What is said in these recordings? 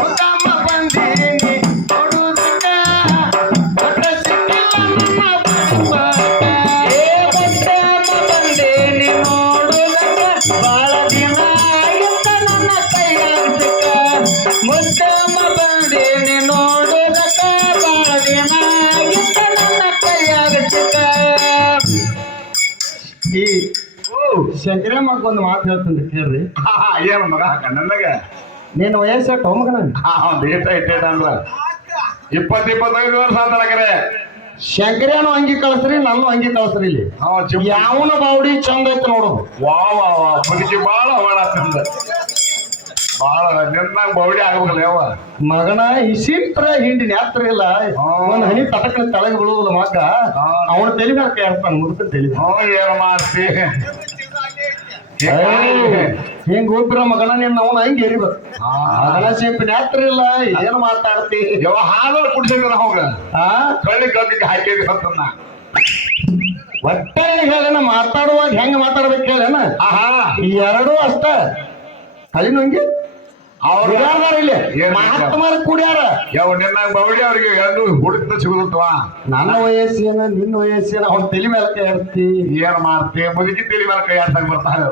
ಮುದ್ದಮ್ಮ ಬಂದೀನಿ ನೋಡುವುದಕ್ಕ ಒಟ್ಟ ಸಿಕ್ಕಿಲ್ಲ ನಮ್ಮ ಬಡಪಾಟ. ಏ ಮುದ್ದಮ್ಮ ಬಂದೇನಿ ನೋಡುವುದಕ್ಕ ಬಾಳ ದಿನ ಆಗಿತ್ತ ನನ್ನ ಕೈಯಾಗ ಸಿಕ್ಕ. ಮುದ್ದಮ್ಮ ಬಂದೇನಿ ನೋಡುವುದಕ್ಕ ಬಾಳ ದಿನ ಆಗಿತ್ತ ನನ್ನ ಕೈಯಾಗ ಸಿಕ್ಕ. ಈ ಶಂಕರಮ್ಮಗ ಒಂದು ಮಾತು ಹೇಳ್ತೀನಿ ಕೇಳ್ರಿ. ಏನು ಮಗ ಕಣ್ಣನಾಗ ನೀನು ವಯಸ್ಸು ಮಗನ ಒಂದು ಏಟ ಅಂದ್ರ 20-25 ವರ್ಷ ಅಂತಾರ. ಶಂಕರನು ಅಂಗಿ ಕಳಿಸ್ರಿ, ನನ್ನ ಅಂಗಿ ಕಳಿಸ್ರಿ. ಇಲ್ಲಿ ಯಾವನ ಬಾವಡಿ ಚಂದ ಐತೆ ನೋಡು. ವಾ ವಾ ವಾ ಬದುಕಿ ಬಾಳ ಮಾಡತ್ತಂದ ಬಾಳ ನಿನ್ನಾಗ ಬೌಡಿ ಆಗ್ಬೇಕಲ್ಲ ಯಾವ ಮಗನ ಇಸಿಟ್ರ ಹಿಂಡಿನ ಹತ್ರ ಇಲ್ಲ. ಒಂದ್ ಹನಿ ತಟಕನ ತಳಗ ಬಿಡುವುದಿಲ್ಲ ಮಗ. ಅವನ ತಲೆ ಮೇಲೆ ಕೈ ಹಾಕ್ತಾನ ಮುದುಕನ ತಲೆ. ಏನು ಮಾಡ್ತಿ ಹಿಂಗ್ ಹೋಗ್ಬಿರ ಮಗನ ನೀನ್ ಅವನ ಹಂಗೆ ಎರಿಬೇಕು. ಮಗನ ಸಿಂಪಿನ ಹತ್ರ ಇಲ್ಲ. ಏನು ಮಾತಾಡ್ತಿ ಯಾವ ಹಾಲು ಕುಡಿಸಿದ್ರ ಹೋಗ ಆ ಕಳ್ಳಿ ಗದ್ದಿಗೆ ಹಾಕಿದ್ರಿ ಅಂತನ್ನ ಒಟ್ಟೆ ಹೇಳೇನ ಮಾತಾಡುವಾಗ ಹೆಂಗ ಮಾತಾಡ್ಬೇಕು ಹೇಳೇನ. ಆಹಾ ಈ ಎರಡೂ ಅಷ್ಟ ಕಲಿನ ಹಂಗೆ ಅವ್ರ ಇಲ್ಲಿ ಮಹಾತ್ಮರ ಕುಡ್ಯಾರ. ಯಾವ ನಿನ್ನಾಗ ಬೌಡಿ ಅವ್ರಿಗೆ ಎಂದು ಹುಡುಕ್ತ ಸಿಗುತ್ತವಾ. ನನ್ನ ವಯಸ್ಸೇನ ನಿನ್ನ ವಯಸ್ಸೇನ ಅವ್ನ ತಲೆ ಮೇಲೆ ಕೈ ಹಾಕ್ತಿ. ಏನ್ ಮಾಡ್ತಿ ಮುದುಕಿ ತಿಳಿ ಮೇಲೆ ಕೈ ಹಾಕ್ತಾಗ ಬರ್ತಾರೆ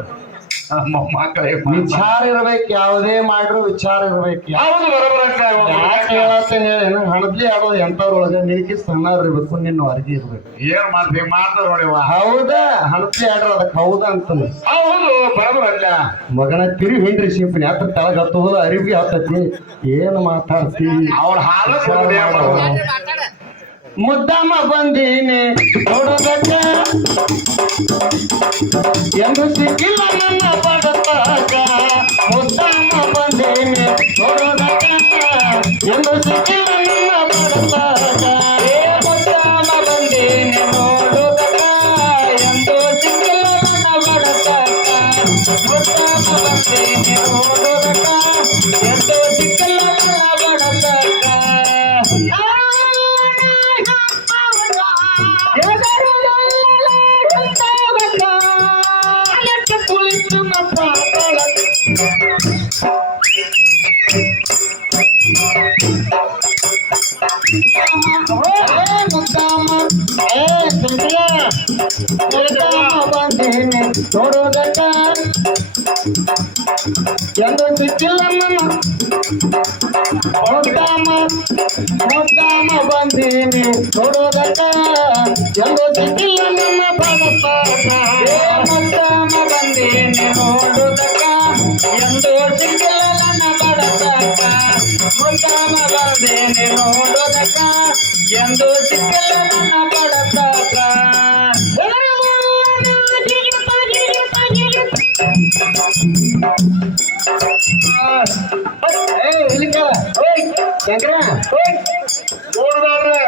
ಮಕ್ಕಳೇ. ವಿಚಾರ ಇರ್ಬೇಕು, ಯಾವುದೇ ಮಾಡ್ರು ವಿಚಾರ ಇರ್ಬೇಕು. ಯಾವುದು ಬರೋಬರ ಯಾಕೆ ಹೇಳತ್ತೇನೆ ಹೇಳಿ, ಹಣದ್ಲಿ ಆಡೋದು ಎಂತವ್ರೊಳಗ ನಿನಕಿ ಸಣ್ಣವ್ರು ಇರ್ಬೇಕು, ನಿನ್ನ ಹೊರಗೆ ಇರ್ಬೇಕು. ಏನ್ ಮಾಡ್ತಿ ಮಾಡ್ತಾರ ನೋಡಿವ. ಹೌದಾ ಹಣದ್ಲಿ ಆಡ್ರ ಅದಕ್ಕೆ ಹೌದಾ ಅಂತ ಹೌದು ಬರೋಬರಲ್ಲ ಮಗನ ತಿರುಗಿ ಹಿಂಡ್ರಿ ಸಿಂಪಿನಿ ಹತ್ತ ತಳಗ ಹತ್ತೋದು ಅರಿವಿ ಹತ್ತತಿ. ಏನು ಮಾತಾಡ್ತಿ ಅವ್ರ ಹಾಲು ಮುದ್ದಮ್ಮ ಬಂದೀನಿ ನೋಡೋದಕ್ಕ ಎಂದು ಸಿಕ್ಕಿಲ್ಲ ನನ್ನ ಬಡತಾಕ. ಮುದ್ದಮ್ಮ ಬಂದೀನಿ ನೋಡೋದಕ್ಕ ಎಂದು ಸಿಕ್ಕಿಲ್ಲ ನನ್ನ ಬಡತಾಕ. ಏ ಮುದ್ದಮ್ಮ ಬಂದೇನಿ ನೋಡುವುದಕ್ಕ ಎಂದು ಸಿಕ್ಕಿಲ್ಲ ನನ್ನ ಬಡತಾಕ. ಮುದ್ದಮ್ಮ ಬಂದೇನಿ ನೋಡುವುದಕ್ಕ ಎಂದು ಸಿಕ್ಕಿಲ್ಲ ನನ್ನ ಬಡತಾಕ. ಬಂದೇನೆ ನೋಡೋದಕ್ಕ ಎಂದು ಸಿಕ್ಕಿಲ್ಲ ನನ್ನ ಮುದ್ದಮ್ಮ ಬಂದೀನಿ ನೋಡೋದಕ್ಕ ಎಂದು ಸಿಕ್ಕಿಲ್ಲ ನನ್ನ ಬಡಪಾಟ. ಮುದ್ದಮ್ಮ ಬಂದೇನಿ ನೋಡುವುದಕ್ಕ ಎಂದು ಸಿಕ್ಕಿಲ್ಲ ನನ್ನ ಬಡತಾಕ. ಮುದ್ದಮ್ಮ ಬಂದೇನಿ ನೋಡುವುದಕ್ಕ ಎಂದು ಸಿಕ್ಕಿಲ್ಲ ನನ್ನ ಬಡತಾಕ. ಶಂಕರ ನೋಡ್ಬೇಡ್ರಿ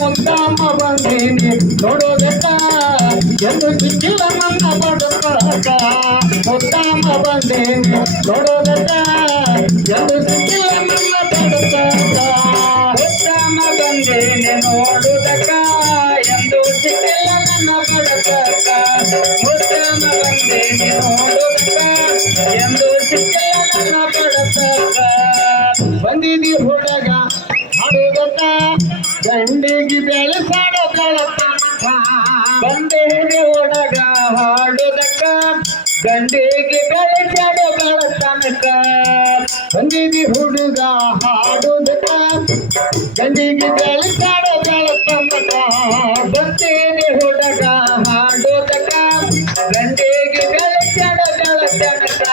ಮುದ್ದಮ್ಮ ಬಂದೀನಿ ನೋಡೋದಕ್ಕ ಎಂದು ಸಿಕ್ಕಿಲ್ಲ ನನ್ನ ಬಡಪಾಟ. ಮುದ್ದಮ್ಮ ಬಂದೀನಿ ನೋಡೋದಕ್ಕ ಎಂದು ಸಿಕ್ಕಿಲ್ಲ ನನ್ನ ಬಡಪಾಟ. ಮುದ್ದಮ್ಮ ಬಂದೇನಿ ನೋಡುವುದಕ್ಕ ಎಂದು ಸಿಕ್ಕಿಲ್ಲ ನನ್ನ ಬಡತಾಕ. ಮುದ್ದಮ್ಮ ಬಂದೇನಿ ನೋಡುವುದಕ್ಕ ಎಂದು ಸಿಕ್ಕಿಲ್ಲ ನನ್ನ ಬಡತಾಕ. ಬಂದಿದಿ ಹುಡುಗ ಹಾಡುದಕ್ಕ ಗಂಡಿಗೆ ಬೆಳೆಸಾಡ ಬೆಳತನಕ. ಬಂದೇನಿ ಹುಡುಗ ಹಾಡುದಕ್ಕ ಗಂಡಿಗೆ ಬೆಳೆಸಾಡ ಬೆಳತನಕ. ಬಂದಿದಿ ಹುಡುಗ ಹಾಡುದಕ್ಕ ಗಂಡಿಗೆ ಬೆಳೆಸಾಡ ಬೆಳತನಕ. ಬಂದೇನಿ ಹುಡುಗ ಹಾಡುದಕ್ಕ ಗಂಡಿಗೆ ಬೆಳೆಸಾಡ ಬೆಳತನಕ.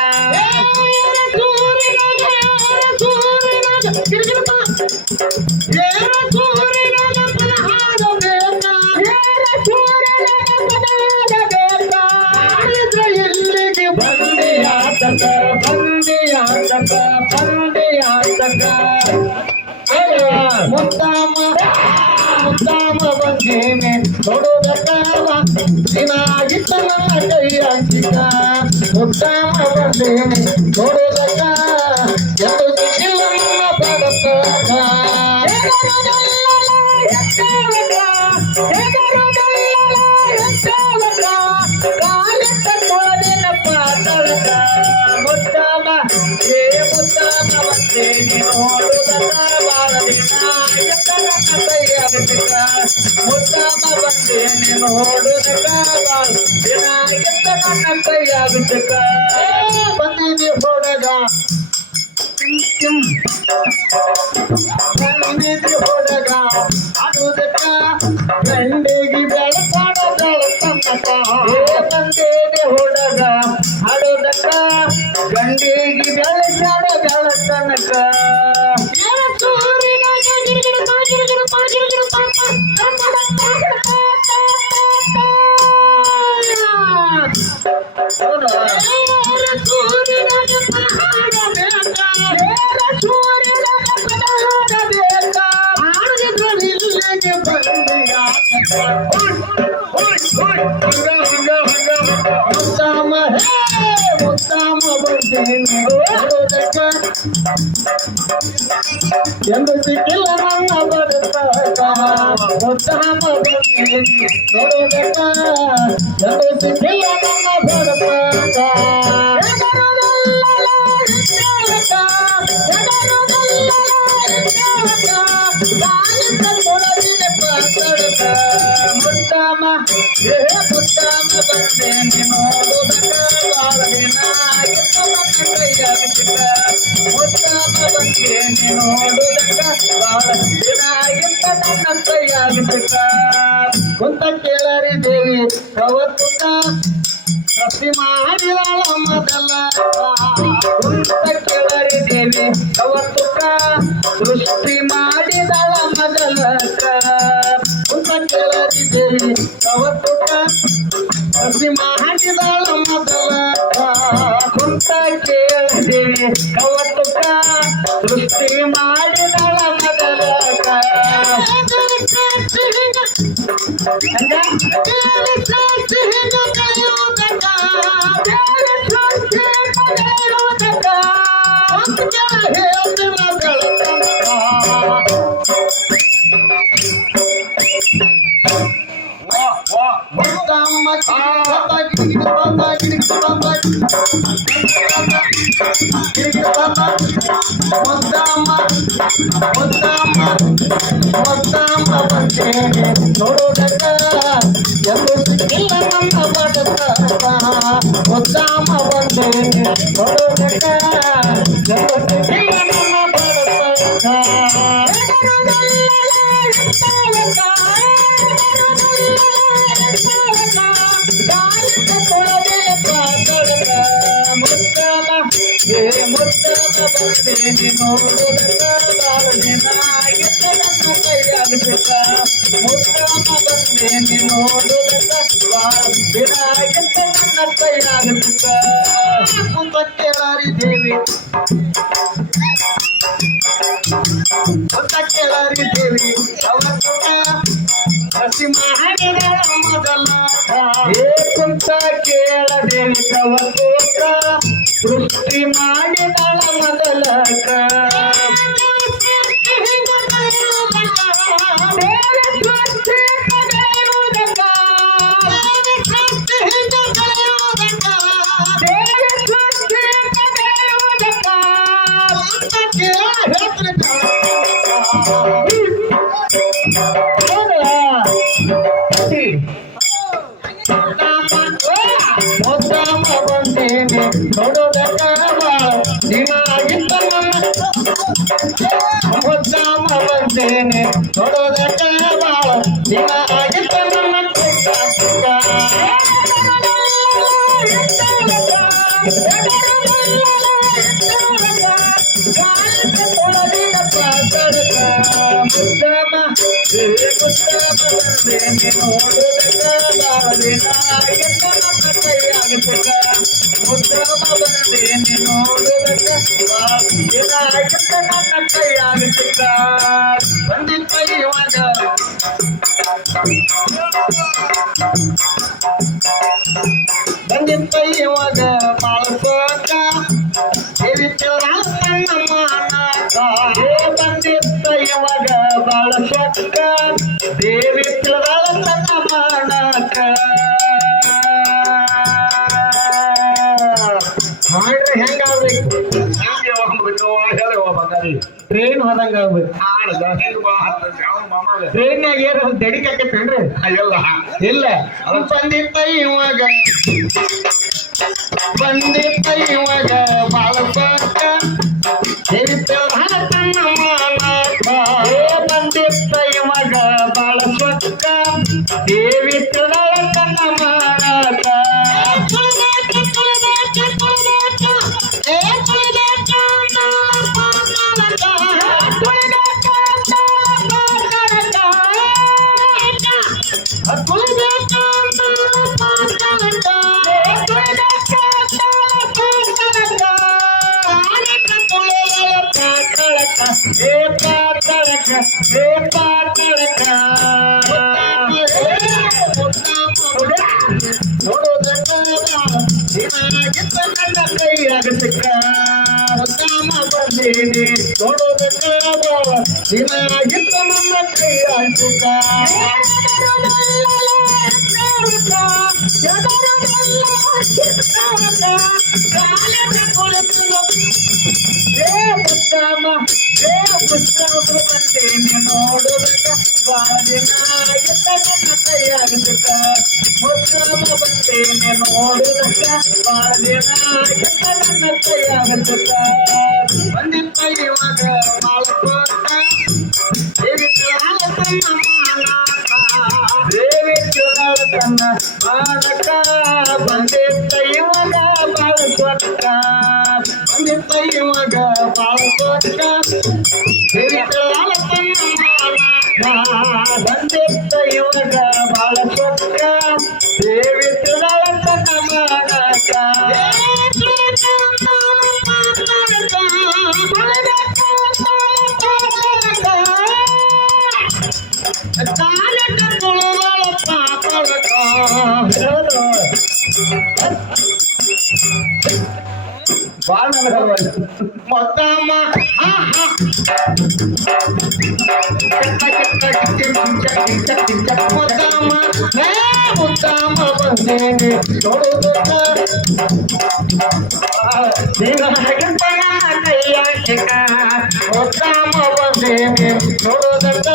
ಇಲ್ಲಿಗೆ ಬಂದಿಯಾತಕ ಬಂದಿಯಾತಕ ಬಂದಿಯಾತಕ. ಮುದ್ದಮ್ಮ ಬಂದೇನೆ ನೋಡೋದಕ್ಕ ದಿನಾಗಿತ್ತ ನನ್ನ ಕೈ ಹಂಚಿಕ. ಮುದ್ದಮ್ಮ ಬಂದೇನೆ ನೋಡೋದಕ್ಕ ಬಂದಿದೆ ಹೊಡಗ ಬಂದಿದೆ ಹೊಡಗ ಆಡುವುದಕ್ಕ ಗಂಡಿಗೆ ಬೆಳಕಾಡ ಬೆಳತನಕ ಬಂದಿದೆ ಹೊಡಗ ಆಡುವುದಕ್ಕ ಗಂಡಿಗೆ ಬೆಳಕಾಡ ಬೆಳತನಕ ಎಂದು ಸಿಕ್ಕಿಲ್ಲ ನನ್ನ ಬದುಕ ಉತ್ತಮ ನೋಡುವುದಕ್ಕ ಎಂದು ಸಿಕ್ಕಿಲ್ಲ ನನ್ನ ಬದುಕ ಮುತ್ತಮ ಮುತ್ತಮ ಬಂದೇನೆ ನೋಡುವುದಕ್ಕ ಬಾಳ ದಿನ ಮುತ್ತಮ ಬಂದೇನೆ ನೋಡುವುದಕ್ಕ ಬಾಳ ದಿನ ನನ್ನ ಕೈಯಾಗಿದ್ದಕ್ಕ ಕುಂತ ಕೇಳರಿ ದೇವಿ ಅವತ್ತುಕ ಸೃಷ್ಟಿ ಮಾಡಿದಾಳ ಮೊದಲ ಕುಂತ ಕೇಳರಿ ದೇವಿ ಅವತ್ತುಕ ಸೃಷ್ಟಿ ಮಾಡಿದಾಳ ಮೊದಲಕ ಕುಂತ ಕೇಳರಿ ದೇವಿ ಅವತ್ತುಕ ಸೃಷ್ಟಿ ಮಾಡಿದಾಳ ಮೊದಲಕ ಕುಂತ ಕೇಳರಿ ದೇವಿ ಅವತ್ತುಕ ಸೃಷ್ಟಿ ಮಾಡಿದಾಳ ಮೊದಲಕ ನೋಡುವುದಕ್ಕ ಎಂದು ಸಿಕ್ಕಿಲ್ಲ ನನ್ನ ಬದುಕ ಉತ್ತಮ ಬಂದೇನೆ ನೋಡುವುದಕ್ಕ ಎಂದು ಸಿಕ್ಕಿಲ್ಲ ನನ್ನ ಬದುಕ ಮುತ್ತಮ ಬಂದೇನೆ ನೋಡುವುದಕ್ಕ ಬಾಳ ದಿನ ಆಗಿದೆ ನನ್ನ ಕೈಯಾಗುತ್ತ ಮುತ್ತಮ ಬಂದೇನೆ ನೋಡುವುದಕ್ಕ ಬಾಳ ದಿನ ಆಗಿದೆ ನನ್ನ ಕೈಯಾಗುತ್ತ ಕುಂತ ಕೇಳಾರಿ ದೇವಿ ಕುಂತ ಕೇಳಾರಿ ದೇವಿ ಅವತ್ತು ಹಸಿ ಮಾಡಿದಾಳ ಮೊದಲ ಕುಂತ ಕೇಳ ದೇವಿ ಅವತ್ತು ಸೃಷ್ಟಿ ಮಾಡಿದಾಳ ಮೊದಲಕ ನೋಡೋದಕ್ಕ ದಿನ ಆಗಿದ್ದ ಮುದ್ದಾಮ ಬಂದೇನೆ ನೋಡೋದಕ್ಕ ಬಾಳ ದಿನ ಆಗಿದ್ದ ನನ್ನ ಮುದ್ದಾಮ ಬಂದೇನೆ ನೋಡೋದಕ್ಕ ಬಾಳ ದಿನ ಆಗಿದ್ದ ನನ್ನ ಕೈಯಾಗುತ್ತ ಮುದ್ದಮ ಬಂದೇನೆ ನೋಡುವುದಕ್ಕ ದಿನ ಆಗಿದ್ದ ನನ್ನ ಕೈಯಾಗುತ್ತ ಬಂದಿದ್ದ ಇವಾಗ ಬಂದಿದ್ದ ಇವಾಗ ಬಾಳಸೋಕ ಸೇವಿಸಿಲ್ಲ ನನ್ನ ಮಾನಕ ಬಂದಿದ್ದ ಇವಾಗ ಬಾಳ ಸೊಕ್ಕ ದೇವಿ ತಿಳಿದಾಳ ತನ್ನ ಮಾಡಕ ಹಾಡ್ರೆ ಹೆಂಗಾಗ್ಬೇಕು ಹೆಂಗೆ ಹೋಗ್ಬೇಕು ಹೇಳಿ ಹೋಗ್ಬೇಕಾರಿ ಟ್ರೈನ್ ಹೋದಂಗ ಆಗ್ಬೇಕು ಹಾಡ್ದ ಹೆಂಗ್ ಬಾ ಯಾವ ಮಾಮಾಗ ಟ್ರೈನ್ಯಾಗ ಏನ್ ದಡಿಗೆ ಹಾಕತ್ತೇನ್ರಿ ಎಲ್ಲ ಇಲ್ಲ ಬಂದಿತ್ತ ಇವಾಗ ಬಂದಿತ್ತ ಇವಾಗ ಬಾಳ ಸೊಕ್ಕ ದೇವಿ ತಿಳಿದಾಳ ತನ್ನ ಮಾಡಕ ಬಂದಿತ್ತ ಇವಾಗ ಬಾಳ ಸೊಕ್ಕ ದೇವಿ ತಿಳಿದಾಳ ತನ್ನ ಮಾಡಕ ಬಂದಿತ್ತ ಇವಾಗ ದೇವಿ ತಿಳಿದಾಳ ತನ್ನ ಮಾಡಕ ಬಂದಿತ್ತ ಇವಾಗ ಬಾಳ ಸೊಕ್ಕ ಬಂದಿತ್ತ ಇವಾಗ ಬಾಳ ಸೊಕ್ಕ ದೇವಿ ತಿಳಿದಾಳ ತನ್ನ ಮಾಡಕ ಬಂದಿತ್ತ ಇವಾಗ ಬಾಳ ಸೊಕ್ಕ ದೇವಿ ತಿಳಿದಾಳ ತನ್ನ ಮಾಡಕ ಬಾಳ ಮೊತ್ತಮ್ಮ ಮುತ್ತಮ್ಮ ಬಂದೇನೆ ನೋಡುತ್ತ ಕೈಯ ಶಿಕ ಮುತ್ತಮ್ಮ ಬಂದೇನೆ ನೋಡುತ್ತ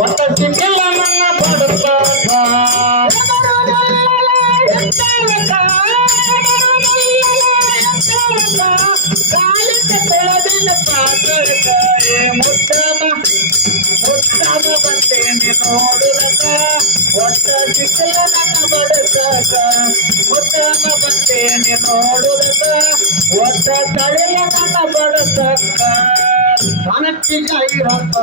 ಒಟ್ಟ ಸಿಕ್ಕಿಲ್ಲ ನನ್ನ ಪಡುತ್ತ ಮುತ್ತಮ ಬಂದೇನೆ ನೋಡುತ್ತ ಒಟ್ಟ ಸಿಕ್ಕಿಲ್ಲ ನನ್ನ ಬಡಕ ಮುತ್ತಮ ಬಂದೇನೆ ನೋಡುತ್ತ ಒಟ್ಟ ತಳಿಲ್ಲ ನನ್ನ ಬಡಕ ಕನಕ್ಕಿಗೆ ಐರಪ್ಪ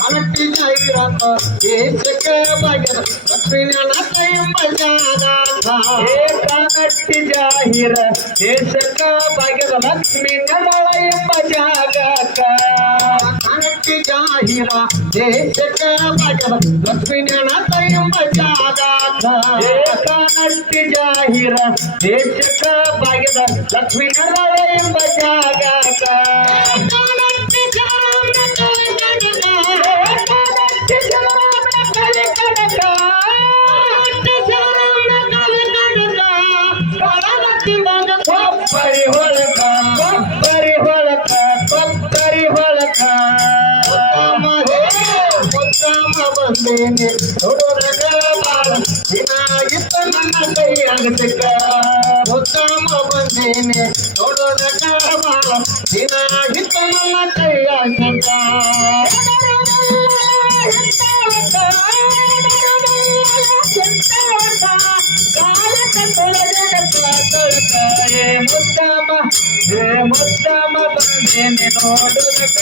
ಕನಕ್ಕಿಗೆ ಐರಪ್ಪ ದೇಶಕ್ಕೆ ಬಗೆದ ಲಕ್ಷ್ಮೀನ ಎಂಬ ಜಾಗ ಕನಟ್ಟಿ ಜಾಹಿರ ದೇಶಕ್ಕ ಬಗೆದ ಲಕ್ಷ್ಮೀನ ಎಂಬ ಜಾಗ ಕನಟ್ಟಿ ಜಾಹಿರ ದೇಶಕ್ಕ ಬಗೆದ ಲಕ್ಷ್ಮೀನ ಎಂಬ ಜಾಗ ಕನಟ್ಟಿ ಜಾಹಿರ ದೇಶಕ್ಕ ಬಗೆದ ಲಕ್ಷ್ಮೀನ ಎಂಬ ಜಾಗ ಕೊಬ್ಬರಿ ಹೊಳಕ ಕೊಬ್ಬರಿ ಹೊಳಕ ಕೊಬ್ಬರಿ ಹೊಳಕ ಮುತ್ತಮ್ಮ ಬಂದೇನೆ ನೋಡೋರಗ ಬಾಳ ದಿನಾಗಿತ್ತ ನನ್ನ ಕೈಯಾಗತಕ್ಕ ಮುತ್ತಮ್ಮ ಬಂದೇನೆ ನೋಡೋರಗ ಬಾಳ ದಿನಾಗಿತ್ತ ನನ್ನ ಕೈಯಾಗತಕ್ಕ ಮುತ್ತಮ್ಮ ಬಂದೇನೆ ನೋಡುವುದಕ್ಕ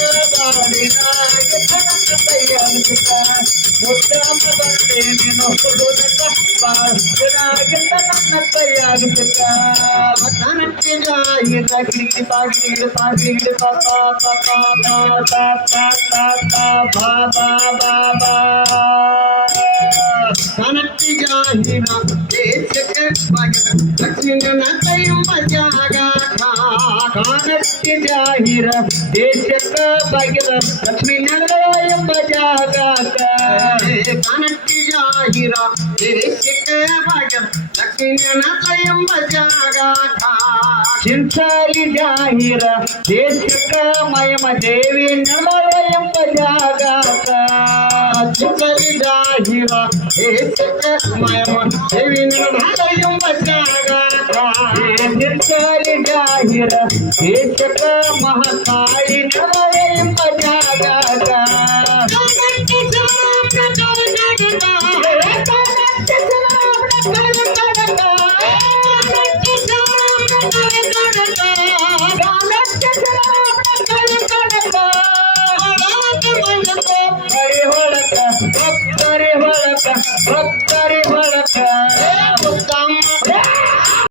ಮುತ್ತಮ್ಮ ಬಂದೇನೆ ನೋಡುವುದಕ್ಕ ನನ್ನ ಕೈಯಾಗುತ್ತ ಕನಟ್ಟಿ ಜಾಹಿರ ಗಿರಿಗಿ ತಾಗಿರಿ ತಾಗಿರಿ ಕನಟ್ಟಿ ಜಾಹಿರ ದೇಶಕ್ಕೆ ಬಗೆದ ಲಕ್ಷ್ಮೀನ ಎಂಬ ಜಾಗ ಕನಟ್ಟಿ ಜಾಹಿರ ಜಾಹಿರ ದೇಶಕ್ಕ ಭಾಗ್ಯದ ಲಕ್ಷ್ಮೀ ನಡೆದ ಎಂಬ ಜಾಗಾಕ ಕಾನಟ್ಟಿ ಜಾಹಿರ ದೇಶಕ್ಕ ಭಾಗ್ಯದ ಲಕ್ಷ್ಮೀ ನಡೆದ ಎಂಬ ಜಾಗಾಕ ಚಿಂಚಾಲಿ ಜಾಹಿರ ದೇಶಕ್ಕ ಮಯಮ ದೇವಿ ನಡೆದ ಎಂಬ ಜಾಗಾಕ ಚಿಂಚಾಲಿ ಜಾಹಿರ ದೇಶಕ್ಕ ಮಯಮ ದೇವಿ ನಡೆದ ಎಂಬ ಜಾಗಾಕ ಚಿಂಚಾಲಿ ಜಾಹಿರ ದೇಶಕ್ಕ ಮಹಾಕಾಳಿ ನಡೆದ ಎಂಬ ಜಾಗಾಕ